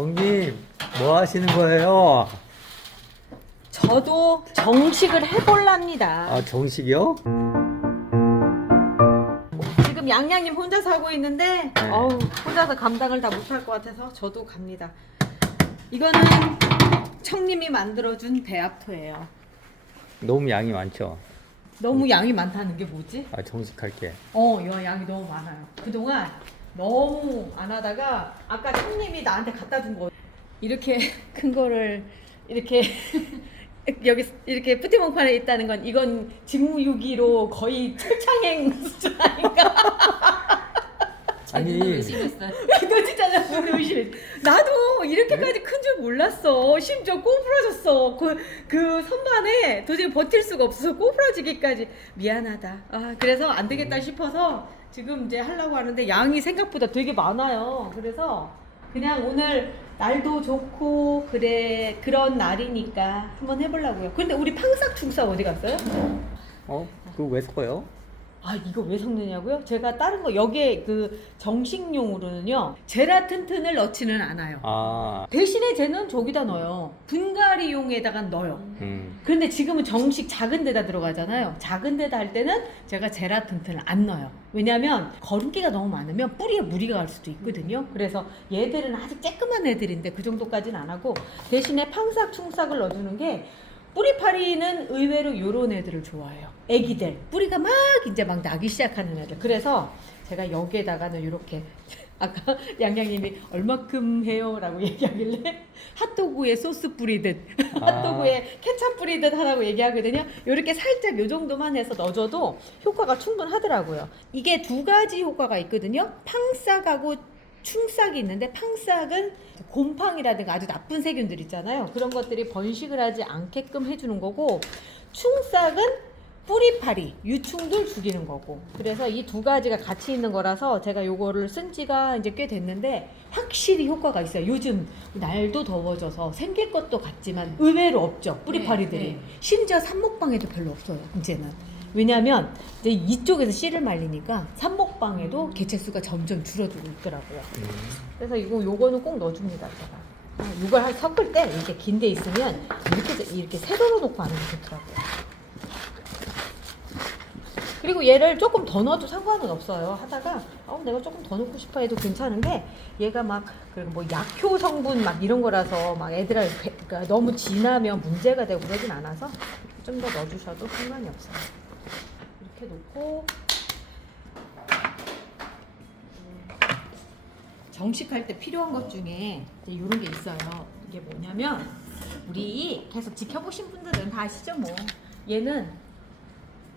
멍님, 뭐 하시는 거예요? 저도 정식을 해볼랍니다. 아, 정식이요? 지금 양양님 혼자서 하고 있는데 네. 혼자서 감당을 다 못할 것 같아서 저도 갑니다. 이거는 청님이 만들어준 배합토예요. 너무 양이 많죠? 너무 양이 많다는 게 뭐지? 아, 정식할게. 이거 양이 너무 많아요. 그동안 너무 안 하다가 아까 청님이 나한테 갖다 준 거 이렇게 큰 거를 이렇게 여기 이렇게 뿌티몽판에 있다는 건 이건 직무유기로 거의 철창행 수준 아닌가? 아니, 의심했어요. 이거 진짜 나 의심했어. 나도 이렇게까지 큰 줄 몰랐어. 심지어 꼬부러졌어. 그 선반에 도저히 버틸 수가 없어서 꼬부러지기까지 미안하다. 그래서 안 되겠다 싶어서 지금 이제 하려고 하는데 양이 생각보다 되게 많아요. 그래서 그냥 오늘 날도 좋고 그런 날이니까 한번 해보려고요. 근데 우리 팡싹 충싹 어디 갔어요? 그거 왜 섞어요? 이거 왜 섞느냐고요? 제가 다른 거 여기에 그 정식용으로는요 제라튼튼을 넣지는 않아요. 아, 대신에 쟤는 저기다 넣어요. 분갈이용에다가 넣어요. 그런데 지금은 정식 작은 데다 들어가잖아요. 작은 데다 할 때는 제가 제라튼튼을 안 넣어요. 왜냐면 거름기가 너무 많으면 뿌리에 무리가 갈 수도 있거든요. 그래서 얘들은 아주 쬐끄만 애들인데 그 정도까지는 안 하고 대신에 팡싹 충싹을 넣어주는 게 뿌리파리는 의외로 요런 애들을 좋아해요. 애기들 뿌리가 막 이제 막 나기 시작하는 애들. 그래서 제가 여기에다가는 이렇게 아까 양양님이 얼마큼 해요? 라고 얘기하길래 핫도그에 소스 뿌리듯 핫도그에 케찹 뿌리듯 하라고 얘기하거든요. 이렇게 살짝 요 정도만 해서 넣어줘도 효과가 충분하더라고요. 이게 두 가지 효과가 있거든요. 팡싹하고 충싹이 있는데 팡싹은 곰팡이라든가 아주 나쁜 세균들 있잖아요. 그런 것들이 번식을 하지 않게끔 해주는 거고 충싹은 뿌리파리, 유충들 죽이는 거고. 그래서 이 두 가지가 같이 있는 거라서 제가 요거를 쓴 지가 이제 꽤 됐는데 확실히 효과가 있어요. 요즘 날도 더워져서 생길 것도 같지만 의외로 없죠. 뿌리파리들이. 네. 심지어 삽목방에도 별로 없어요. 이제는. 왜냐하면 이제 이쪽에서 씨를 말리니까 삽목방에도 개체수가 점점 줄어들고 있더라고요. 그래서 요거는 꼭 넣어줍니다, 제가. 이걸 섞을 때 이렇게 긴 데 있으면 이렇게 세로로 놓고 하는 게 좋더라고요. 그리고 얘를 조금 더 넣어도 상관은 없어요. 하다가 내가 조금 더 넣고 싶어 해도 괜찮은 게 얘가 막 뭐 약효 성분 막 이런 거라서 막 애들한테 그러니까 너무 진하면 문제가 되고 그러진 않아서 좀 더 넣어주셔도 상관이 없어요. 이렇게 놓고 정식할 때 필요한 것 중에 이런 게 있어요. 이게 뭐냐면 우리 계속 지켜보신 분들은 다 아시죠 뭐. 얘는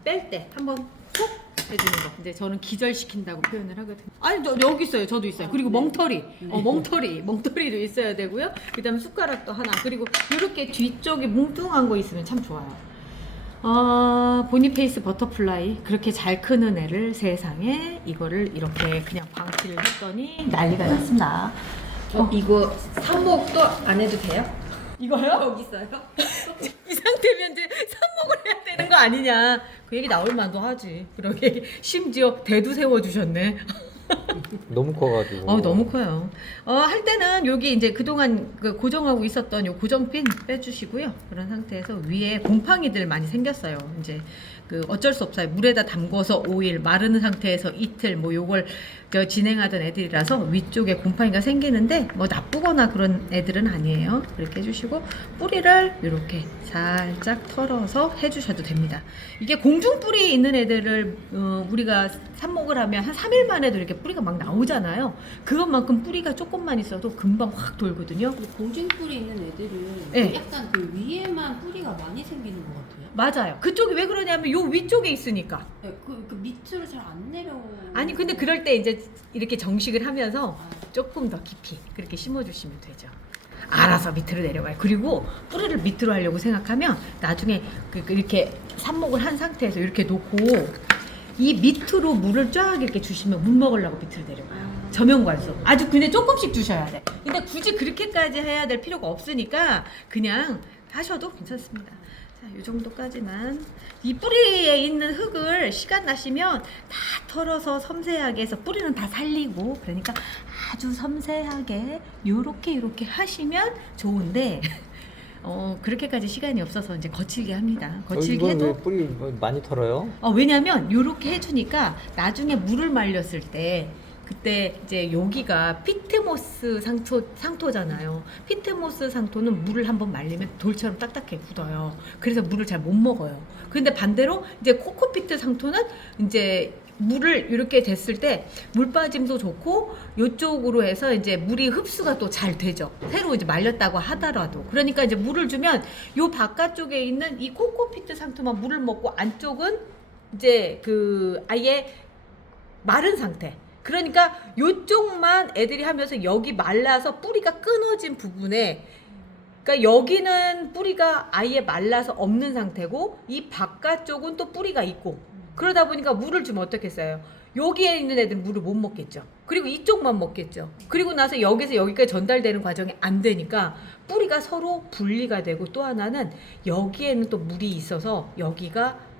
뺄 때 한번 톡 해주는 거. 근데 저는 기절시킨다고 표현을 하거든요. 아니 여기 있어요. 저도 있어요. 그리고 멍털이, 멍털이도 있어야 되고요. 그다음에 숟가락도 하나. 그리고 이렇게 뒤쪽에 뭉뚱한 거 있으면 참 좋아요. 보니페이스 버터플라이 그렇게 잘 크는 애를 세상에 이거를 이렇게 그냥 방치를 했더니 난리가 났습니다. 이거 삽목도 안 해도 돼요? 이거요? 여기 있어요. 이 상태면 이제 삽목을 해야 되는 거 아니냐. 그 얘기 나올 만도 하지. 그러게 심지어 대도 세워주셨네. 너무 커가지고. 너무 커요. 할 때는 여기 이제 그동안 그 고정하고 있었던 요 고정핀 빼주시고요. 그런 상태에서 위에 곰팡이들 많이 생겼어요. 이제 그 어쩔 수 없어요. 물에다 담궈서 5일 마르는 상태에서 이틀 뭐 요걸 진행하던 애들이라서 위쪽에 곰팡이가 생기는데 뭐 나쁘거나 그런 애들은 아니에요. 그렇게 해주시고 뿌리를 이렇게 살짝 털어서 해주셔도 됩니다. 이게 공중뿌리 있는 애들을 우리가 삽목을 하면 한 3일 만에도 이렇게 뿌리가 막 나오잖아요. 그것만큼 뿌리가 조금만 있어도 금방 확 돌거든요. 공중뿌리 있는 애들은 네. 약간 그 위에만 뿌리가 많이 생기는 것 같아요. 맞아요. 그쪽이 왜 그러냐면 요 위쪽에 있으니까. 네, 그 밑으로 잘 안 내려. 아니 근데 그럴 때 이제 이렇게 정식을 하면서 조금 더 깊이 그렇게 심어주시면 되죠. 알아서 밑으로 내려가요. 그리고 뿌리를 밑으로 하려고 생각하면 나중에 이렇게 삽목을 한 상태에서 이렇게 놓고 이 밑으로 물을 쫙 이렇게 주시면 물 먹으려고 밑으로 내려가요. 저면관수. 아주 근데 조금씩 주셔야 돼. 근데 굳이 그렇게까지 해야 될 필요가 없으니까 그냥 하셔도 괜찮습니다. 자, 이 정도까지만. 이 뿌리에 있는 흙을 시간 나시면 다 털어서 섬세하게 해서 뿌리는 다 살리고, 그러니까 아주 섬세하게 요렇게 하시면 좋은데 그렇게까지 시간이 없어서 이제 거칠게 합니다. 거칠게 이건 왜 해도 뿌리 많이 털어요? 왜냐면 요렇게 해주니까 나중에 물을 말렸을 때 그때 이제 여기가 피트모스 상토잖아요. 피트모스 상토는 물을 한번 말리면 돌처럼 딱딱해 굳어요. 그래서 물을 잘 못 먹어요. 그런데 반대로 이제 코코피트 상토는 이제 물을 이렇게 됐을 때 물 빠짐도 좋고 이쪽으로 해서 이제 물이 흡수가 또 잘 되죠. 새로 이제 말렸다고 하더라도. 그러니까 이제 물을 주면 요 바깥쪽에 있는 이 코코피트 상토만 물을 먹고 안쪽은 이제 그 아예 마른 상태. 그러니까 요쪽만 애들이 하면서 여기 말라서 뿌리가 끊어진 부분에, 그러니까 여기는 뿌리가 아예 말라서 없는 상태고 이 바깥쪽은 또 뿌리가 있고, 그러다 보니까 물을 주면 어떻겠어요? 여기에 있는 애들은 물을 못 먹겠죠. 그리고 이쪽만 먹겠죠. 그리고 나서 여기서 여기까지 전달되는 과정이 안 되니까 뿌리가 서로 분리가 되고, 또 하나는 여기에는 또 물이 있어서 여기가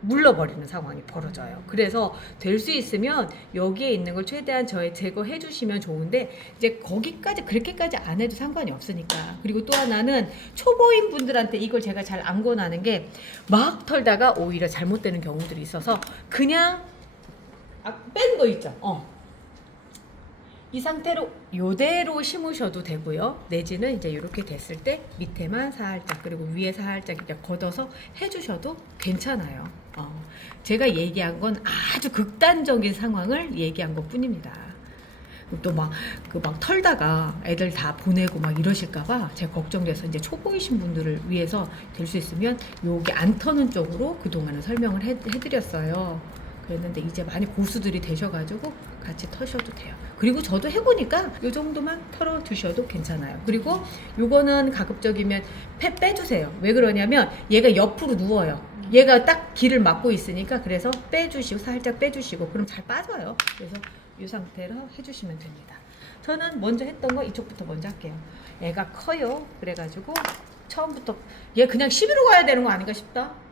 물러버리는 상황이 벌어져요. 그래서 될 수 있으면 여기에 있는 걸 최대한 제거해 주시면 좋은데, 이제 거기까지 그렇게까지 안 해도 상관이 없으니까. 그리고 또 하나는 초보인 분들한테 이걸 제가 잘 안 권하는 게, 막 털다가 오히려 잘못되는 경우들이 있어서 그냥 뺀 거 있죠. 이 상태로 요대로 심으셔도 되고요. 내지는 이제 이렇게 됐을 때 밑에만 살짝, 그리고 위에 살짝 이렇게 걷어서 해주셔도 괜찮아요. 제가 얘기한 건 아주 극단적인 상황을 얘기한 것 뿐입니다. 또 막 털다가 애들 다 보내고 막 이러실까봐 제가 걱정돼서 이제 초보이신 분들을 위해서 될 수 있으면 여기 안 터는 쪽으로 그동안은 설명을 해드렸어요. 그랬는데 이제 많이 고수들이 되셔가지고 같이 터셔도 돼요. 그리고 저도 해보니까 이 정도만 털어 두셔도 괜찮아요. 그리고 요거는 가급적이면 빼주세요. 왜 그러냐면 얘가 옆으로 누워요. 얘가 딱 길을 막고 있으니까. 그래서 빼주시고, 살짝 빼주시고, 그럼 잘 빠져요. 그래서 이 상태로 해주시면 됩니다. 저는 먼저 했던 거 이쪽부터 먼저 할게요. 얘가 커요. 그래가지고 처음부터 얘 그냥 11호 가야 되는 거 아닌가 싶다.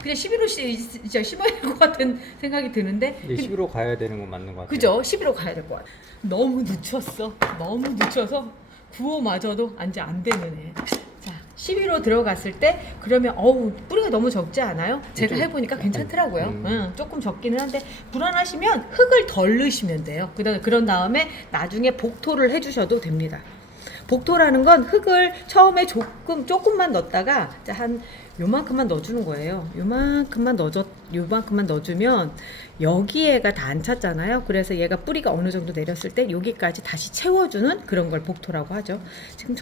그냥 11호 진짜 심어야 될 것 같은 생각이 드는데. 11호 가야 되는 건 맞는 것 같아요. 그죠? 11호 가야 될 것 같아. 너무 늦췄어. 너무 늦춰서 9호마저도 이제 안 되는 애. 자, 11호 들어갔을 때 그러면 뿌리가 너무 적지 않아요? 제가 해보니까 괜찮더라고요. 조금 적기는 한데 불안하시면 흙을 덜 넣으시면 돼요. 그런 다음에 나중에 복토를 해주셔도 됩니다. 복토라는 건 흙을 처음에 조금만 넣었다가 한 요만큼만 넣어주는 거예요. 요만큼만 넣어주면 여기에가 다 안 찼잖아요. 그래서 얘가 뿌리가 어느 정도 내렸을 때 여기까지 다시 채워주는 그런 걸 복토라고 하죠. 지금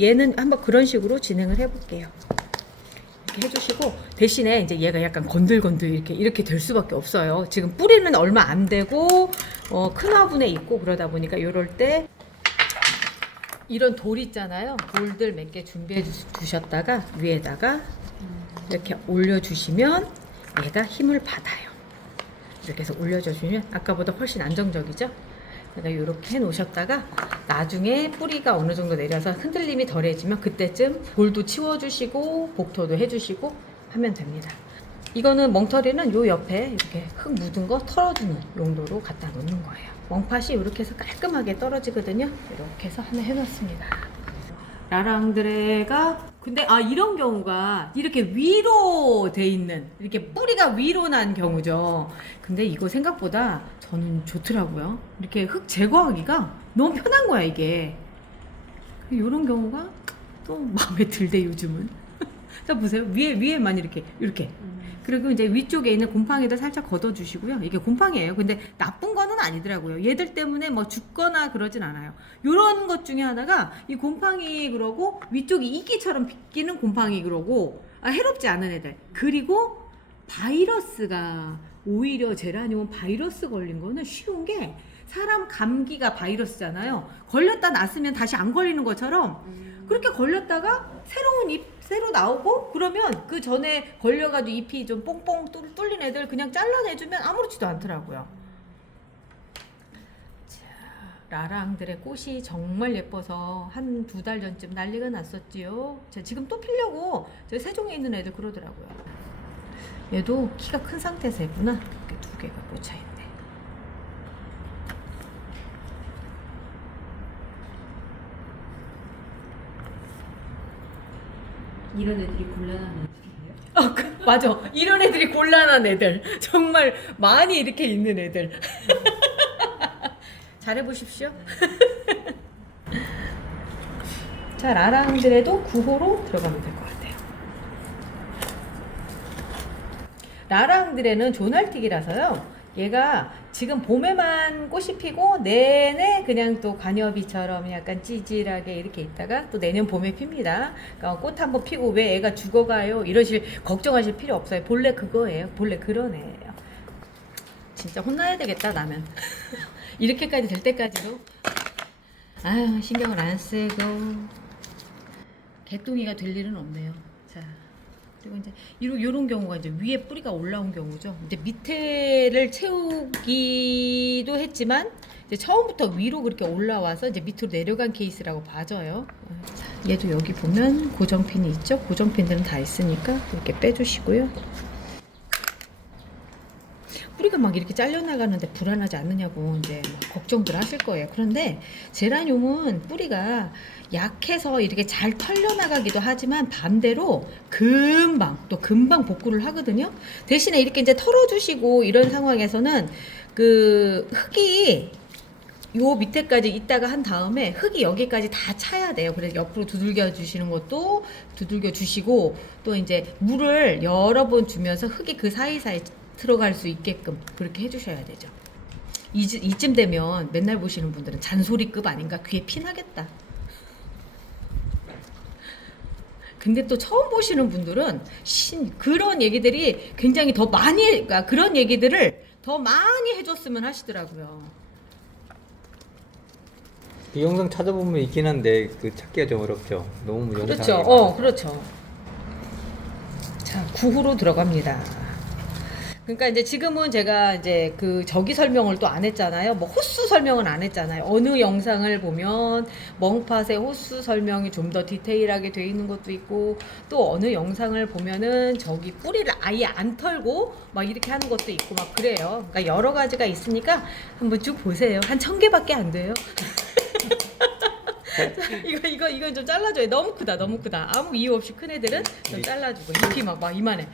얘는 한번 그런 식으로 진행을 해볼게요. 이렇게 해주시고, 대신에 이제 얘가 약간 건들건들 이렇게 될 수밖에 없어요. 지금 뿌리는 얼마 안 되고 큰 화분에 있고, 그러다 보니까 이럴 때 이런 돌 있잖아요. 돌들 몇 개 준비해 주셨다가 위에다가 이렇게 올려주시면 얘가 힘을 받아요. 이렇게 해서 올려주시면 아까보다 훨씬 안정적이죠. 그러니까 이렇게 해 놓으셨다가 나중에 뿌리가 어느 정도 내려서 흔들림이 덜해지면 그때쯤 돌도 치워주시고 복토도 해주시고 하면 됩니다. 이거는 멍터리는 요 옆에 이렇게 흙 묻은 거 털어주는 용도로 갖다 놓는 거예요. 멍팥이 이렇게 해서 깔끔하게 떨어지거든요. 이렇게 해서 하나 해놨습니다. 라랑드레가 근데 이런 경우가 이렇게 위로 돼 있는, 이렇게 뿌리가 위로 난 경우죠. 근데 이거 생각보다 저는 좋더라고요. 이렇게 흙 제거하기가 너무 편한 거야 이게. 이런 경우가 또 마음에 들대 요즘은. 자 보세요. 위에만 이렇게. 그리고 이제 위쪽에 있는 곰팡이도 살짝 걷어주시고요. 이게 곰팡이에요. 근데 나쁜 거는 아니더라고요. 얘들 때문에 뭐 죽거나 그러진 않아요. 요런 것 중에 하나가 이 곰팡이 그러고 위쪽이 이끼처럼 빗기는 곰팡이 그러고 해롭지 않은 애들. 그리고 바이러스가 오히려 제라늄은 바이러스 걸린 거는 쉬운 게, 사람 감기가 바이러스잖아요. 걸렸다 났으면 다시 안 걸리는 것처럼 그렇게 걸렸다가 새로운 잎 새로 나오고 그러면 그 전에 걸려가지고 잎이 좀 뽕뽕 뚫린 애들 그냥 잘라내주면 아무렇지도 않더라고요. 자, 라랑들의 꽃이 정말 예뻐서 한 2달 전쯤 난리가 났었지요. 지금 또 피려고 저 세종에 있는 애들 그러더라고요. 얘도 키가 큰 상태에서 했구나. 이렇게 2개가 꽂혀 있네. 이런 애들이 곤란한 애들이에요? 맞아. 이런 애들이 곤란한 애들. 정말 많이 이렇게 있는 애들. 잘해보십시오. 자, 라랑들에도 9호로 들어가면 될 것 같아요. 라랑들에는 조날틱이라서요. 얘가 지금 봄에만 꽃이 피고 내내 그냥 또 관여비처럼 약간 찌질하게 이렇게 있다가 또 내년 봄에 핍니다. 그러니까 꽃 한번 피고 왜 애가 죽어가요? 이러실 걱정하실 필요 없어요. 본래 그거예요. 본래 그런 애예요. 진짜 혼나야 되겠다 나는. 이렇게까지 될 때까지도 아유 신경을 안 쓰고 개똥이가 될 일은 없네요. 자 그리고 이제 이런 경우가 이제 위에 뿌리가 올라온 경우죠. 이제 밑에를 채우기도 했지만 이제 처음부터 위로 그렇게 올라와서 이제 밑으로 내려간 케이스라고 봐져요. 자, 얘도 여기 보면 고정핀이 있죠. 고정핀들은 다 있으니까 이렇게 빼주시고요. 뿌리가 막 이렇게 잘려나가는데 불안하지 않느냐고 이제 막 걱정들 하실 거예요. 그런데 제라늄은 뿌리가 약해서 이렇게 잘 털려나가기도 하지만 반대로 금방 복구를 하거든요. 대신에 이렇게 이제 털어주시고 이런 상황에서는 그 흙이 요 밑에까지 있다가 한 다음에 흙이 여기까지 다 차야 돼요. 그래서 옆으로 두들겨 주시는 것도 두들겨 주시고 또 이제 물을 여러 번 주면서 흙이 그 사이사이 들어갈 수 있게끔 그렇게 해주셔야 되죠. 이쯤 되면 맨날 보시는 분들은 잔소리급 아닌가? 귀에 피나겠다. 근데 또 처음 보시는 분들은 그런 얘기들이 굉장히 더 많이, 그러니까 그런 얘기들을 더 많이 해줬으면 하시더라고요. 이 영상 찾아보면 있긴 한데 그 찾기가 좀 어렵죠. 너무 그렇죠. 영상이 그렇죠. 자, 9호로 들어갑니다. 그러니까 이제 지금은 제가 이제 그 저기 설명을 또 안 했잖아요. 뭐 호수 설명은 안 했잖아요. 어느 영상을 보면 멍팟의 호수 설명이 좀 더 디테일하게 돼 있는 것도 있고 또 어느 영상을 보면은 저기 뿌리를 아예 안 털고 막 이렇게 하는 것도 있고 막 그래요. 그러니까 여러 가지가 있으니까 한번 쭉 보세요. 한 1000개밖에 안 돼요. 이거 좀 잘라줘요. 너무 크다. 아무 이유 없이 큰 애들은 좀 잘라주고 잎이 막 이만해.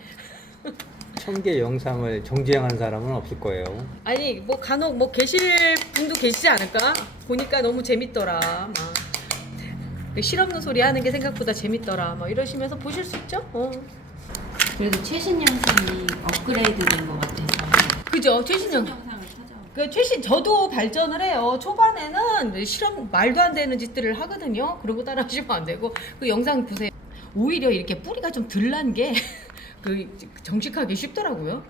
1000개 영상을 정지행한 사람은 없을 거예요. 아니 뭐 간혹 뭐 계실 분도 계시지 않을까? 보니까 너무 재밌더라. 막 실없는 소리 하는 게 생각보다 재밌더라. 막 이러시면서 보실 수 있죠? 그래도 최신 영상이 업그레이드 된 것 같아서 그죠? 최신 영상. 영상을 찾아오고 그 최신 저도 발전을 해요. 초반에는 실험 말도 안 되는 짓들을 하거든요. 그런 거 따라하시면 안 되고 그 영상 보세요. 오히려 이렇게 뿌리가 좀 덜 난 게 그 정식하기 쉽더라고요.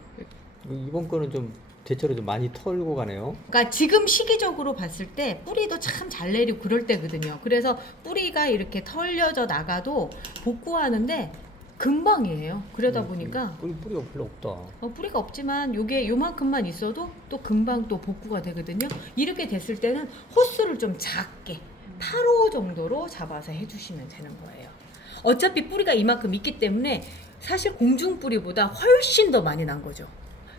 이번 거는 좀 대체로 좀 많이 털고 가네요. 그러니까 지금 시기적으로 봤을 때 뿌리도 참 잘 내리고 그럴 때거든요. 그래서 뿌리가 이렇게 털려져 나가도 복구하는데 금방이에요. 그러다 보니까 뿌리가 별로 없다. 뿌리가 없지만 요게 요만큼만 있어도 또 금방 또 복구가 되거든요. 이렇게 됐을 때는 호수를 좀 작게 8호 정도로 잡아서 해주시면 되는 거예요. 어차피 뿌리가 이만큼 있기 때문에 사실 공중 뿌리보다 훨씬 더 많이 난 거죠.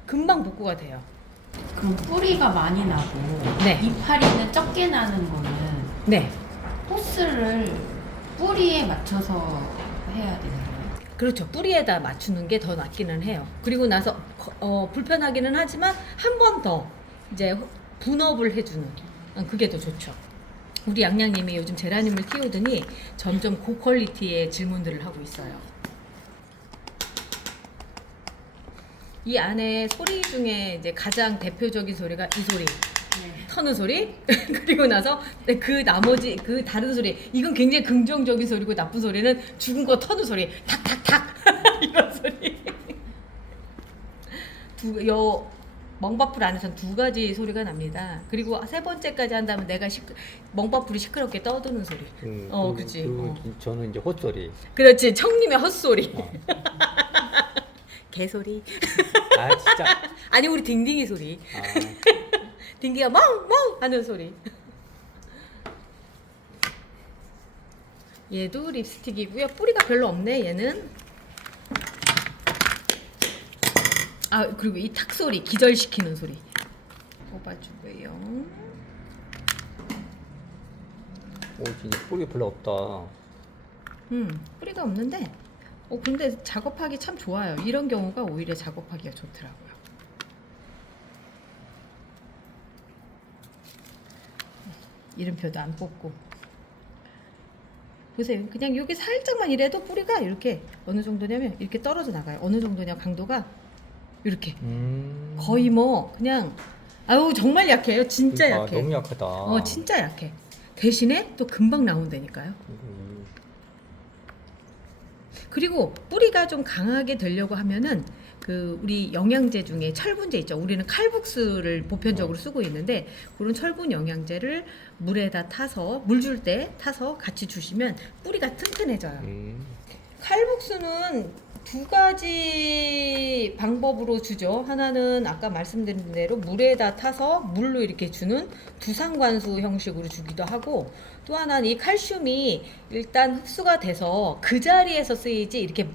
금방 복구가 돼요. 그럼 뿌리가 많이 나고 네. 이파리는 적게 나는 거는 네. 호스를 뿌리에 맞춰서 해야 되나요? 그렇죠. 뿌리에다 맞추는 게 더 낫기는 해요. 그리고 나서 불편하기는 하지만 한 번 더 이제 분업을 해주는 그게 더 좋죠. 우리 양양님이 요즘 제라늄을 키우더니 점점 고퀄리티의 질문들을 하고 있어요. 이 안에 소리 중에 이제 가장 대표적인 소리가 이 소리. 네. 터는 소리 그리고 나서 그 나머지 그 다른 소리 이건 굉장히 긍정적인 소리고 나쁜 소리는 죽은 거 터는 소리 탁탁탁 이런 소리 멍바풀 안에서는 2가지 소리가 납니다. 그리고 3번째까지 한다면 내가 멍바풀이 시끄럽게 떠드는 소리. 그렇지. 그리고 저는 이제 헛소리. 그렇지. 청님의 헛소리. 개소리. 아 진짜. 아니 우리 딩딩이 소리. 딩딩이가 멍멍 하는 소리. 얘도 립스틱이고요. 뿌리가 별로 없네 얘는. 아 그리고 이 탁 소리 기절시키는 소리 뽑아주고요. 오 진짜 뿌리 별로 없다. 뿌리가 없는데 근데 작업하기 참 좋아요. 이런 경우가 오히려 작업하기가 좋더라고요. 이름표도 안 뽑고 보세요. 그냥 여기 살짝만 이래도 뿌리가 이렇게 어느 정도냐면 이렇게 떨어져 나가요. 어느 정도냐 강도가 이렇게 거의 뭐 그냥 아유 정말 약해요. 진짜 그러니까 약해. 너무 약하다. 진짜 약해. 대신에 또 금방 나온다니까요. 그리고 뿌리가 좀 강하게 되려고 하면은 그 우리 영양제 중에 철분제 있죠. 우리는 칼국수를 보편적으로 쓰고 있는데 그런 철분 영양제를 물에다 타서 물 줄 때 타서 같이 주시면 뿌리가 튼튼해져요. 칼국수는 두 가지 방법으로 주죠. 하나는 아까 말씀드린 대로 물에다 타서 물로 이렇게 주는 두상관수 형식으로 주기도 하고, 또 하나는 이 칼슘이 일단 흡수가 돼서 그 자리에서 쓰이지 이렇게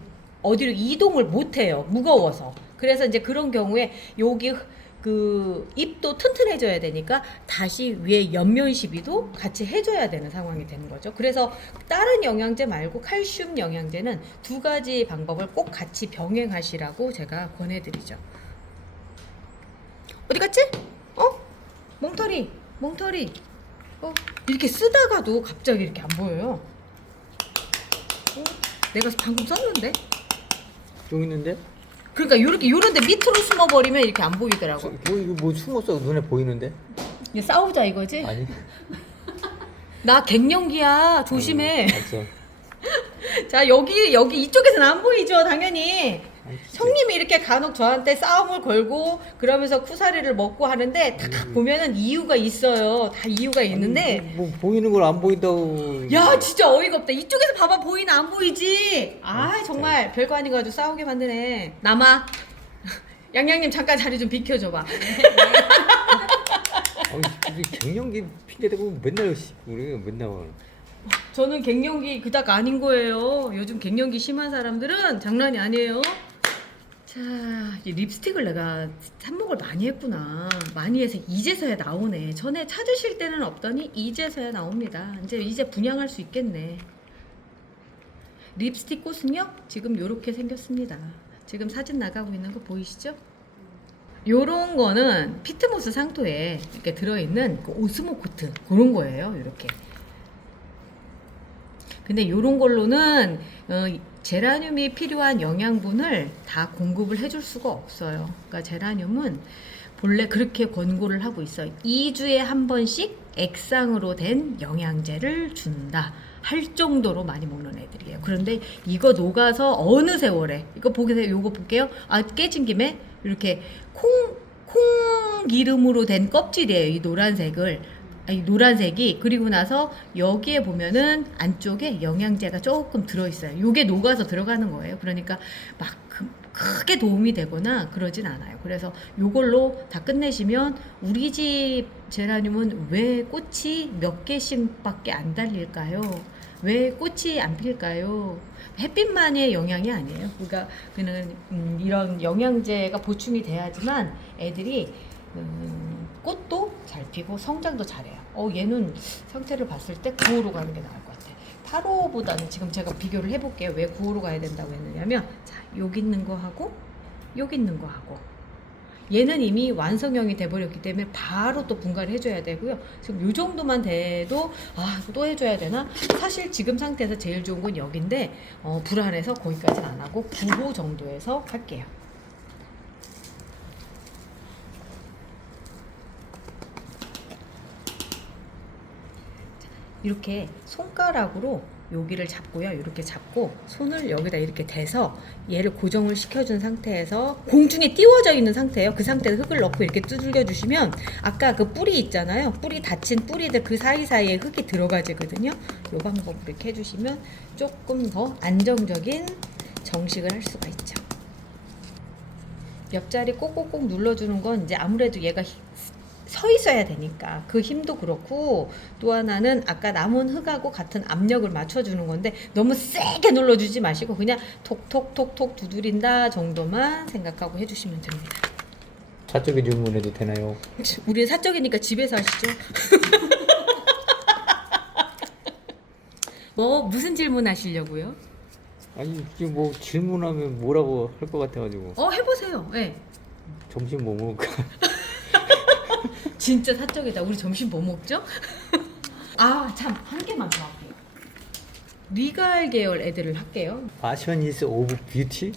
어디로 이동을 못 해요. 무거워서. 그래서 이제 그런 경우에 여기 그 잎도 튼튼해져야 되니까 다시 위에 옆면 시비도 같이 해줘야 되는 상황이 되는 거죠. 그래서 다른 영양제 말고 칼슘 영양제는 두 가지 방법을 꼭 같이 병행하시라고 제가 권해드리죠. 어디 갔지? 멍터리 이렇게 쓰다가도 갑자기 이렇게 안 보여요. 내가 방금 썼는데? 여기 있는데? 그러니까 요런데 밑으로 숨어버리면 이렇게 안 보이더라고. 이거 뭐 숨었어 눈에 보이는데? 이거 싸우자 이거지? 아니. 나 갱년기야. 조심해. 알았어. 자 여기 이쪽에서는 안 보이죠 당연히. 형님이 이렇게 간혹 저한테 싸움을 걸고 그러면서 쿠사리를 먹고 하는데 다 보면은 이유가 있어요. 다 이유가 있는데 아니, 뭐 보이는 걸 안 보인다고. 야 진짜 어이가 없다. 이쪽에서 봐봐 보이나 안 보이지? 아 정말 별거 아닌 거 가지고 싸우게 만드네. 남아. 양양님 잠깐 자리 좀 비켜줘봐. 아니 갱년기 핑계 대고 맨날 우리 맨날. 저는 갱년기 그닥 아닌 거예요. 요즘 갱년기 심한 사람들은 장난이 아니에요. 자, 이 립스틱을 내가 삽목을 많이 했구나. 많이 해서 이제서야 나오네. 전에 찾으실 때는 없더니 이제서야 나옵니다. 이제 분양할 수 있겠네. 립스틱 꽃은요, 지금 요렇게 생겼습니다. 지금 사진 나가고 있는 거 보이시죠? 요런 거는 피트모스 상토에 이렇게 들어있는 그 오스모 코트 그런 거예요. 이렇게. 근데 요런 걸로는 제라늄이 필요한 영양분을 다 공급을 해줄 수가 없어요. 그러니까 제라늄은 본래 그렇게 권고를 하고 있어요. 2주에 한 번씩 액상으로 된 영양제를 준다 할 정도로 많이 먹는 애들이에요. 그런데 이거 녹아서 어느 세월에 이거 보세요. 요거 볼게요. 깨진 김에 이렇게 콩 기름으로 된 껍질이에요. 이 노란색이. 그리고 나서 여기에 보면은 안쪽에 영양제가 조금 들어있어요. 요게 녹아서 들어가는 거예요. 그러니까 막 크게 도움이 되거나 그러진 않아요. 그래서 요걸로 다 끝내시면 우리 집 제라늄은 왜 꽃이 몇 개씩밖에 안 달릴까요? 왜 꽃이 안 필까요? 햇빛만의 영향이 아니에요. 그러니까 그는 이런 영양제가 보충이 돼야지만 애들이 꽃도 잘 피고 성장도 잘해요. 얘는 상태를 봤을 때 9호로 가는 게 나을 것 같아요. 8호보다는 지금 제가 비교를 해볼게요. 왜 9호로 가야 된다고 했느냐면, 자, 여기 있는 거 하고 여기 있는 거 하고 얘는 이미 완성형이 돼버렸기 때문에 바로 또 분갈이 해줘야 되고요. 지금 이 정도만 돼도 또 해줘야 되나? 사실 지금 상태에서 제일 좋은 건 여기인데 불안해서 거기까지는 안 하고 9호 정도에서 할게요. 이렇게 손가락으로 여기를 잡고요. 이렇게 잡고 손을 여기다 이렇게 대서 얘를 고정을 시켜준 상태에서 공중에 띄워져 있는 상태예요. 그 상태에서 흙을 넣고 이렇게 두들겨 주시면 아까 그 뿌리 있잖아요. 뿌리 닫힌 뿌리들 그 사이사이에 흙이 들어가지거든요. 이 방법으로 이렇게 해주시면 조금 더 안정적인 정식을 할 수가 있죠. 옆자리 꼭꼭꼭 눌러주는 건 이제 아무래도 얘가 서 있어야 되니까 그 힘도 그렇고, 또 하나는 아까 남은 흙하고 같은 압력을 맞춰주는 건데 너무 세게 눌러주지 마시고 그냥 톡톡톡톡 두드린다 정도만 생각하고 해주시면 됩니다. 사적인 질문해도 되나요? 우리는 사적이니까 집에서 하시죠. 뭐 무슨 질문 하시려고요? 아니 지금 뭐 질문하면 뭐라고 할 것 같아가지고. 해보세요. 네. 점심 뭐 먹을까? 진짜 사적이다. 우리 점심 뭐 먹죠? 아, 참, 한 개만 더 할게요. 리갈 계열 애들을 할게요. 마셔니스 오브 뷰티?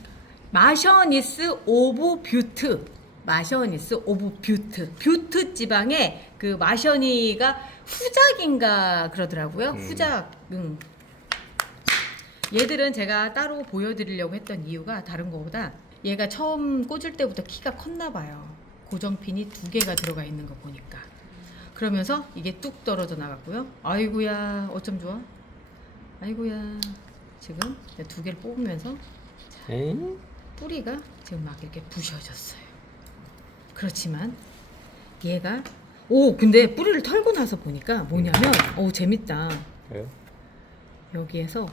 마셔니스 오브 뷰트. 마셔니스 오브 뷰트. 뷰트 지방에 그 마셔니가 후작인가 그러더라고요. 후작. 얘들은 제가 따로 보여드리려고 했던 이유가 다른 거보다 얘가 처음 꽂을 때부터 키가 컸나 봐요. 고정핀이 2개가 들어가 있는 거 보니까. 그러면서 이게 뚝 떨어져 나갔고요. 아이고야, 어쩜 좋아? 아이고야, 지금 2개를 뽑으면서 에잉? 뿌리가 지금 막 이렇게 부셔졌어요. 그렇지만 얘가 근데 뿌리를 털고 나서 보니까 뭐냐면 재밌다. 왜요? 여기에서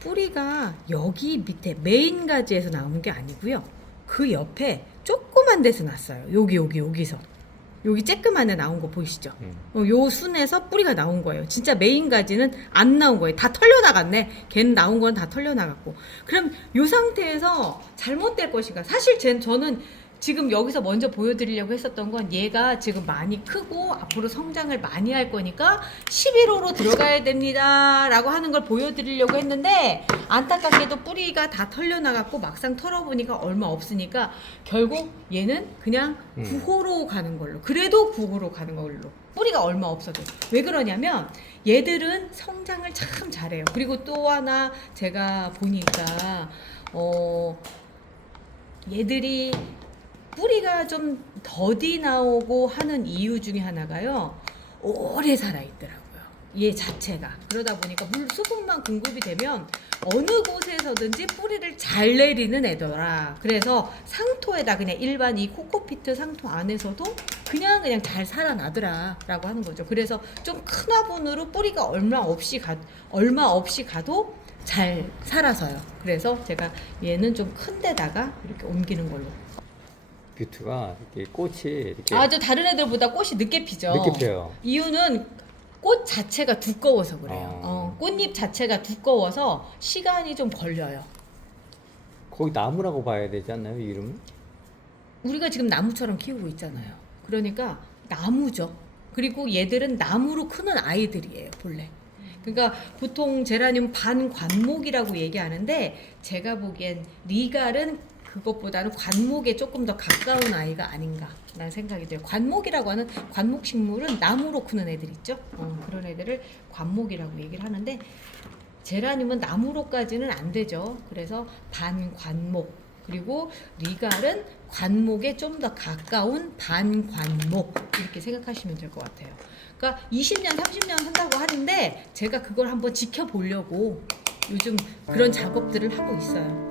뿌리가 여기 밑에 메인 가지에서 나온 게 아니고요. 그 옆에 조그만 데서 났어요. 여기서. 여기 쬐끄만 애 나온 거 보이시죠? 요 순에서 뿌리가 나온 거예요. 진짜 메인 가지는 안 나온 거예요. 다 털려나갔네. 걔는 나온 건 다 털려나갔고. 그럼 요 상태에서 잘못될 것인가? 사실 저는 지금 여기서 먼저 보여드리려고 했었던 건 얘가 지금 많이 크고 앞으로 성장을 많이 할 거니까 11호로 들어가야 됩니다 라고 하는 걸 보여드리려고 했는데, 안타깝게도 뿌리가 다 털려나갔고 막상 털어보니까 얼마 없으니까 결국 얘는 그냥 9호로 가는 걸로, 그래도 9호로 가는 걸로. 뿌리가 얼마 없어도. 왜 그러냐면 얘들은 성장을 참 잘해요. 그리고 또 하나 제가 보니까 얘들이 뿌리가 좀 더디 나오고 하는 이유 중에 하나가요, 오래 살아있더라고요. 얘 자체가. 그러다 보니까 수분만 공급이 되면 어느 곳에서든지 뿌리를 잘 내리는 애더라. 그래서 상토에다 그냥 일반 이 코코피트 상토 안에서도 그냥 잘 살아나더라 라고 하는 거죠. 그래서 좀 큰 화분으로 뿌리가 얼마 없이 가도 잘 살아서요. 그래서 제가 얘는 좀 큰 데다가 이렇게 옮기는 걸로. 뷰트가 이렇게 꽃이 이렇게 아주 다른 애들보다 꽃이 늦게 피죠. 늦게 펴요. 이유는 꽃 자체가 두꺼워서 그래요. 꽃잎 자체가 두꺼워서 시간이 좀 걸려요. 거기 나무라고 봐야 되지 않나요, 이 이름은? 우리가 지금 나무처럼 키우고 있잖아요. 그러니까 나무죠. 그리고 얘들은 나무로 크는 아이들이에요, 본래. 그러니까 보통 제라늄 반관목이라고 얘기하는데, 제가 보기엔 리갈은 그것보다는 관목에 조금 더 가까운 아이가 아닌가라는 생각이 들어요. 관목이라고 하는 관목 식물은 나무로 크는 애들 있죠. 그런 애들을 관목이라고 얘기를 하는데, 제라늄은 나무로까지는 안 되죠. 그래서 반관목, 그리고 리갈은 관목에 좀 더 가까운 반관목, 이렇게 생각하시면 될 것 같아요. 그러니까 20년, 30년 한다고 하는데 제가 그걸 한번 지켜보려고 요즘 그런 작업들을 하고 있어요.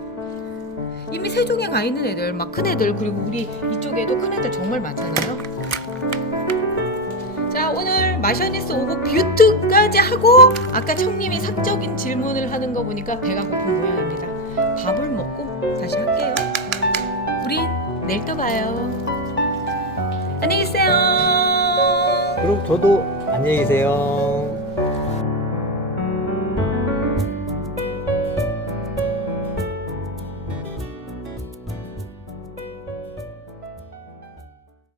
이미 세종에 가 있는 애들, 막 큰 애들, 그리고 우리 이쪽에도 큰 애들 정말 많잖아요. 자, 오늘 마셔니스 오브 뷰트까지 하고, 아까 청님이 사적인 질문을 하는 거 보니까 배가 고픈 모양입니다. 밥을 먹고 다시 할게요. 우리 내일 또 봐요. 안녕히 계세요. 그럼 저도 안녕히 계세요.